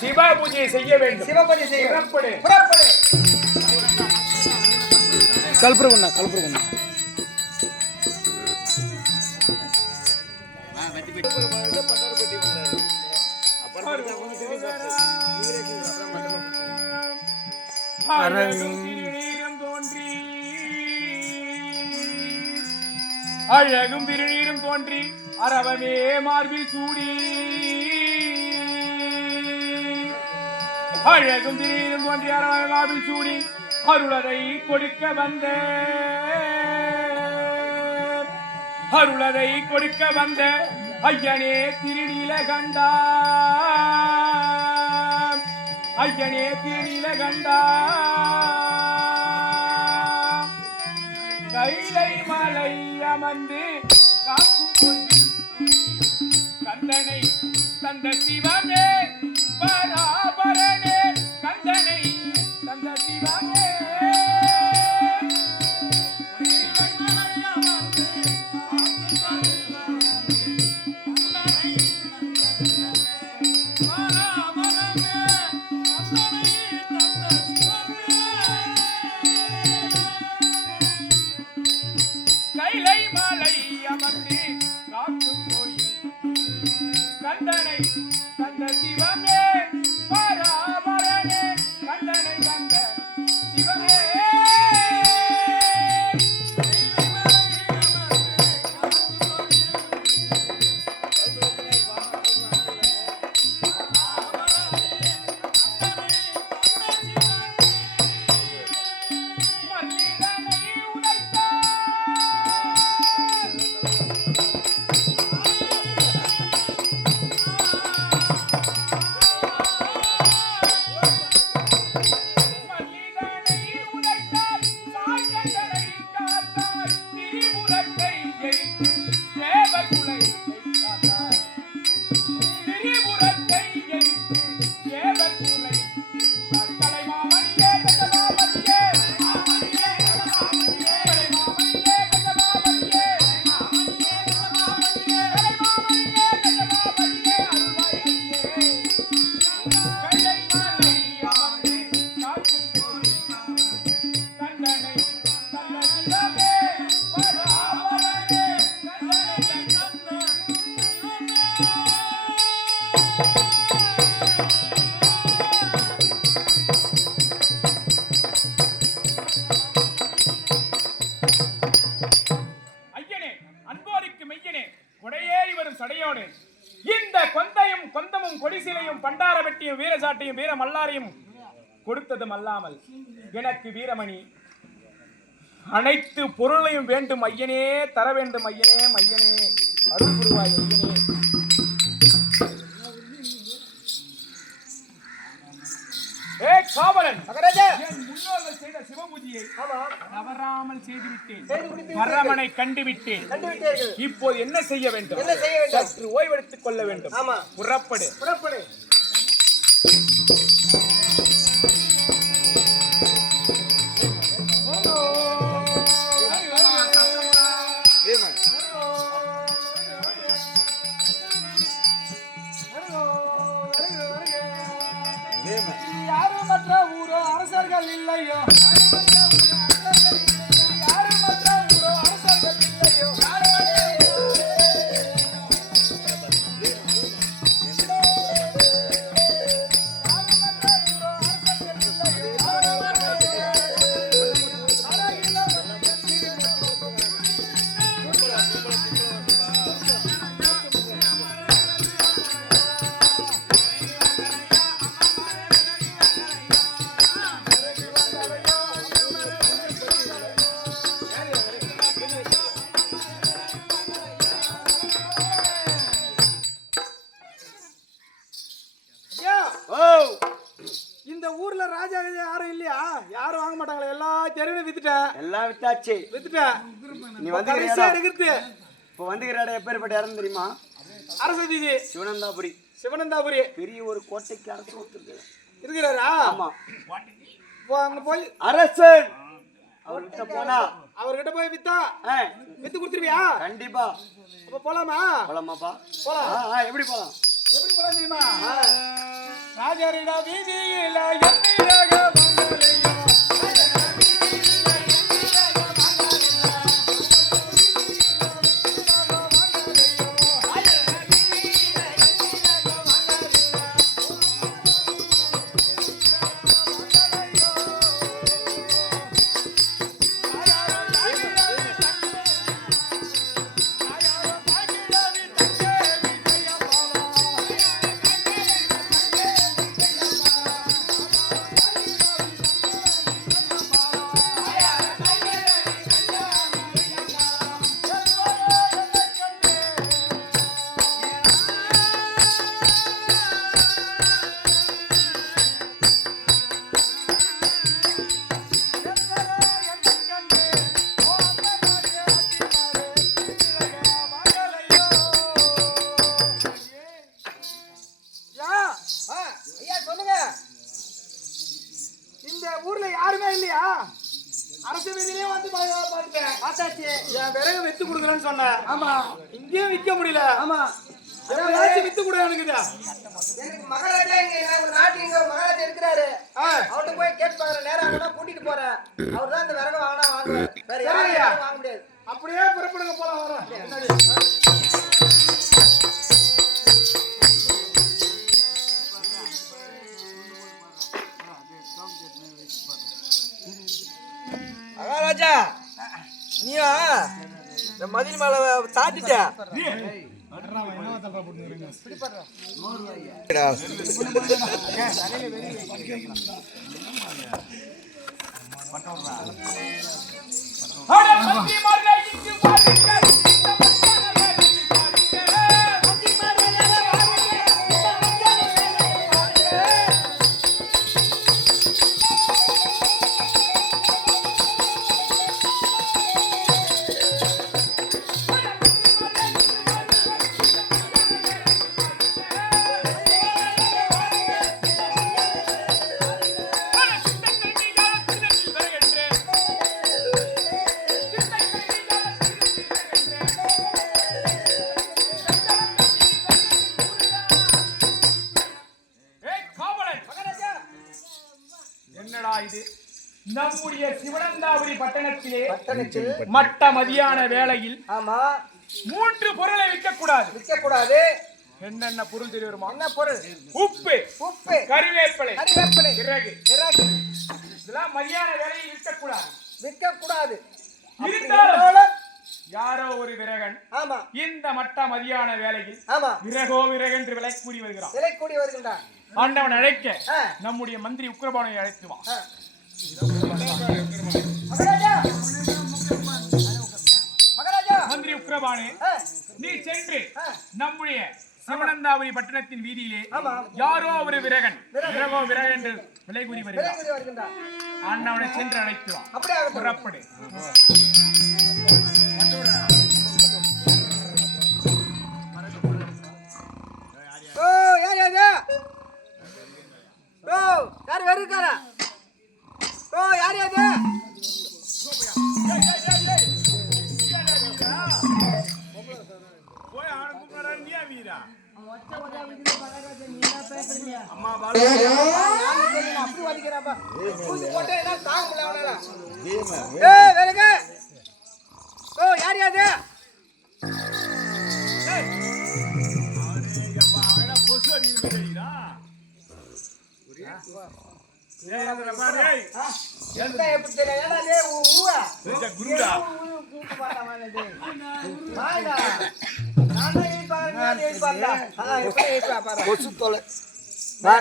சிவ பூஜையை செய்ய வேண்டும். சிவபதி செய்ய புறப்படு. புறப்படு. கல்புரகுண்ணா கல்புரகுண்ணா. தோன்றி அழகும் திருநீரும் தோன்றி அரவமே மார்பில் சூடி. அழகும் திருநீரும் தோன்றி அரவமே சூடி அருளதை கொடுக்க வந்த அருளதை கொடுக்க வந்த ஐயனே திருநீல கண்டா ஐயனே திருநீல கண்டா கைலை மலை அமர்ந்து காக்கும் கண்ணனை தந்த சிவ Amen. Thank you. கொந்தமும் பண்டார வெட்டியும் வீரசாட்டையும் வீர மல்லாரையும் கொடுத்ததும் அல்லாமல் எனக்கு வீரமணி. அனைத்து பொருளையும் வேண்டும் ஐயனே தர வேண்டும் ஐயனே ஐயனே அருள் ஐயனே. ஆமா தவறாமல் செய்துவிட்டேன். மரமனை கண்டுவிட்டேன். இப்போது என்ன செய்ய வேண்டும்? என்ன செய்ய வேண்டும்? சற்று ஓய்வெடுத்துக் கொள்ள வேண்டும். ஆமா. புறப்படு. புறப்படு. யாரும் மற்ற அரசர்கள் இல்லையோ? இந்த ஊர்ல ராஜா யாரும் இல்லையா? யாரும் வாங்க மாட்டாங்களே. எல்லா தெருவும் வித்துட்டேன் எல்லாம் வித்தாச்சு. வித்துட்டேன் நீ இடம். இருக்குது. இப்போ வந்துக்கிற இடம் எப்பேற்பட்ட இடம் தெரியுமா? அரச வீதி சிவனந்தாபுரி. சிவனந்தாபுரி. பெரிய ஒரு கோட்டைக்கு அரசு ஒருத்தருக்கு இருக்கிறாரா? ஆமா. அங்க போய். அரசன்! அவர்கிட்ட போனா. அவர்கிட்ட போய் வித்தா? வித்து கொடுத்துருவியா? கண்டிப்பா. அப்ப போலாமா? போலாமாப்பா. போலாம். எப்படி போலாம்? எப்படி போலாம் தெரியுமா? ராஜ ராஜரிட வீதியில எந்திரக இந்த ஊர்ல யாருமே இல்லையா? அரசு வீதியிலே வந்து பார்த்தாச்சு. என் விறகு வித்து கொடுக்குறேன்னு சொன்னேன். ஆமா. இங்கேயும் விற்க முடியல. ஆமா. வித்து கொடு எனக்கு. எனக்கு மகாராஜா இங்க இல்ல, ஒரு நாட்டு இங்க மகாராஜா இருக்கிறாரு. அவர்கிட்ட போய் கேட்டு பாக்குறேன். நேரம் அங்கே கூட்டிட்டு போறேன். அவர் தான் இந்த விறகு வாங்கினா வாங்குவார். வேற யாரும் வாங்க முடியாது. அப்படியே புறப்படுங்க போலாம் வரேன் மதில் மேல சாத்திட்ட அட இது நம்முடைய சிவனந்தாபுரி பட்டணத்திலே பட்டணத்தில் மட்ட மதியான வேளையில் ஆமா. மூன்று பொருளை விற்க கூடாது விற்க கூடாது என்னென்ன பொருள் தெரியுமா? என்ன பொருள்? உப்பு உப்பு. கறிவேப்பிலை கறிவேப்பிலை பிறகு விறகு. இதெல்லாம் மதியான வேளையில் விற்க கூடாது விற்க கூடாது இருந்தாலும் யாரோ ஒரு விரகன் ஆமா. இந்த மட்ட மதியான வேளையில் ஆமா. விரகோ விரகென்று விலை கூறி வருகிறான். விலை கூடி வருகின்றான். ஆண்டவன் அழைக்க. நம்முடைய மந்திரி உக்கிரபானை அழைத்து வா. மந்திரி உக்கிரபானே ஆ, நீ சென்று. நம்முடைய சிவனந்தாபுரி பட்டணத்தின் வீதியிலே. யாரோ ஒரு விரகன் விரகோ விரகன் என்று விலை கூறி வருகிறான் கூடி ஆண்டவனை சென்று அழைத்து வா. புறப்படு. யார் வருகிறாரா ஓ யார் யாரு அப்படி வலிக்கிறாப்பா பூசி போட்டா என்ன தாங்க முடியல அவனால ஏய் வேறங்க ஓ யார் யாரு எந்த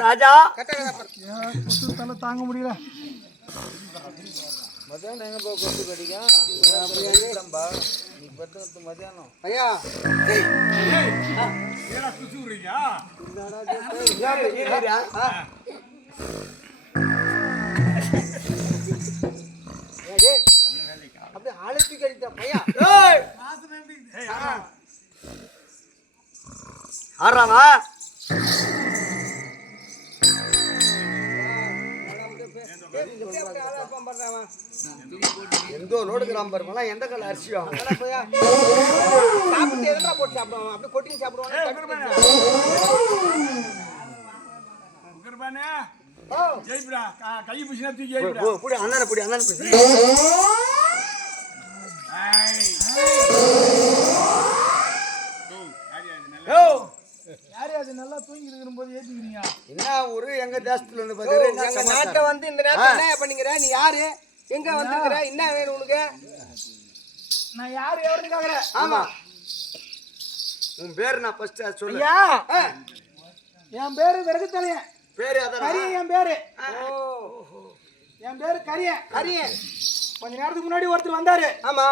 ராஜா. தாங்க முடியல. மதியானம் எங்க போய் கொண்டு கடிக்கும்? நீ பத்து மதியானம் ஐயா. ஏடா அப்படியே அழுத்தி கடித்த பையா ஆடுறாமா எந்தோ நோடுக்கிறான் பாருங்களா எந்த கல் அரிசி சாப்பிட்டு எதுனா போட்டு சாப்பிடுவான்? அப்படியே கொட்டி சாப்பிடுவான் குரபானே ஓ. ஜெயிப்புடா. க- கை பிடிச்சினா தூக்கி அண்ணனை புடி அண்ணனை புடி ஏய். ஓ, யார் யார் இது நல்லா- யோ யாரு அது நல்லா தூங்கி இருக்கிற போது ஏத்திக்கிறீங்க என்ன ஊரு எங்க தேசத்துல இருந்து பாத்தீங்கன்னா எங்க? நாட்டை வந்து இந்த நேரத்துல என்ன பண்ணிக்கிற? நீ யாரு? எங்க வந்துக்கிற? என்ன வேணும் உனக்கு? நான் யாரு? எவருன்னு கேக்குறேன் ஆமா. உன் பேர் நான் ஃபர்ஸ்ட் சொல்லு. ஐயா. ஆ. என் பேரு விறகு தலையன் பேரு அதான் கரியன் என் பேரு. ஓ. என் பேரு கரியன் அரியன் கொஞ்ச நேரத்துக்கு முன்னாடி ஒருத்தர் வந்தாரு. ஆமா.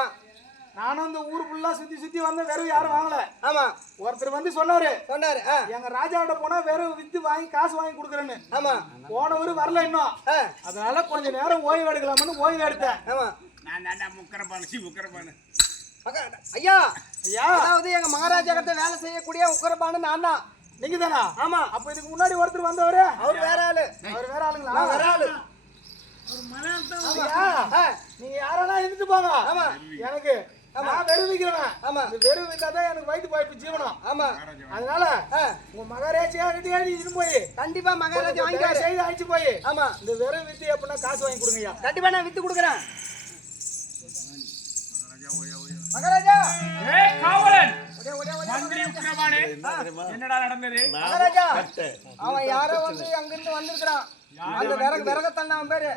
நானும் இந்த ஊர் ஃபுல்லா சுத்தி சுத்தி வந்த வெறும் யாரும் வாங்கல. ஆமா. ஒருத்தர் வந்து சொன்னாரு சொன்னாரு ஆ. எங்க ராஜாவோட போனா வெறும் வித்து வாங்கி காசு வாங்கி கொடுக்குறேன்னு. ஆமா. போனவரு வரல இன்னும். ஆ. அதனால கொஞ்ச நேரம் ஓய்வு எடுக்கலாம்னு ஓய்வு எடுத்தேன். ஆமா. நான் தாண்டா முக்கரப்பானு சி முக்கரப்பானு மகா- ஐயா. ஐயா. அதாவது எங்க மகாராஜா கிட்ட வேலை செய்யக்கூடிய உக்கரப்பான நான் தான். நீங்க தானா ஆமா. அப்ப இதுக்கு முன்னாடி ஒருத்தர் வந்தவரு? அவர் வேற ஆளு. அவர் வேற ஆளுங்களா? வேற ஆளு. நீங்க யாரெல்லாம் இருந்துட்டு போங்க? ஆமா. எனக்கு நான் வெறும் விக்கிறவன் ஆமா. இந்த வெறும் வித்தாதான் எனக்கு வயிற்று பாய்ப்பு ஜீவனம். ஆமா. அதனால உங்க மகாராஜா இது போய். கண்டிப்பா மகாராஜா செய்து அழிச்சு போய். ஆமா. இந்த வெறும் வித்து எப்படின்னா காசு வாங்கி கொடுங்கய்யா. கண்டிப்பா நான் வித்து கொடுக்குறேன். மகாராஜா காவலன்! என்னடா நடந்தது? மகாராஜா! அவன் யாரோ வந்து அங்கிருந்து வந்திருக்கிறான். அந்த விறகு விறகத்தண்ணா அவன் பேரு.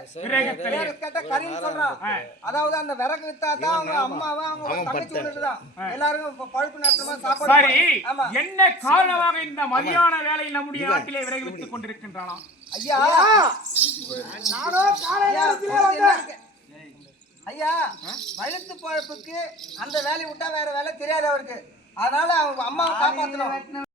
பேரு கேட்ட கரின்னு சொல்றான். அதாவது அந்த விறகு வித்தா தான் அவங்க அம்மாவை அவங்க தங்கச்சி விட்டுதான் எல்லாரும் பழுப்பு நேரத்துல சாப்பாடு சரி. போடு. ஆமா. என்ன காரணமாக இந்த மதியான வேலையில் நம்முடைய நாட்டிலே விறகு வித்துக் கொண்டிருக்கின்றானா? ஐயா. ஐயா, வழுத்து பழப்புக்கு அந்த வேலையை விட்டா வேற வேலை தெரியாது அவருக்கு. அதனால அவங்க அம்மாவை காப்பாத்தணும்.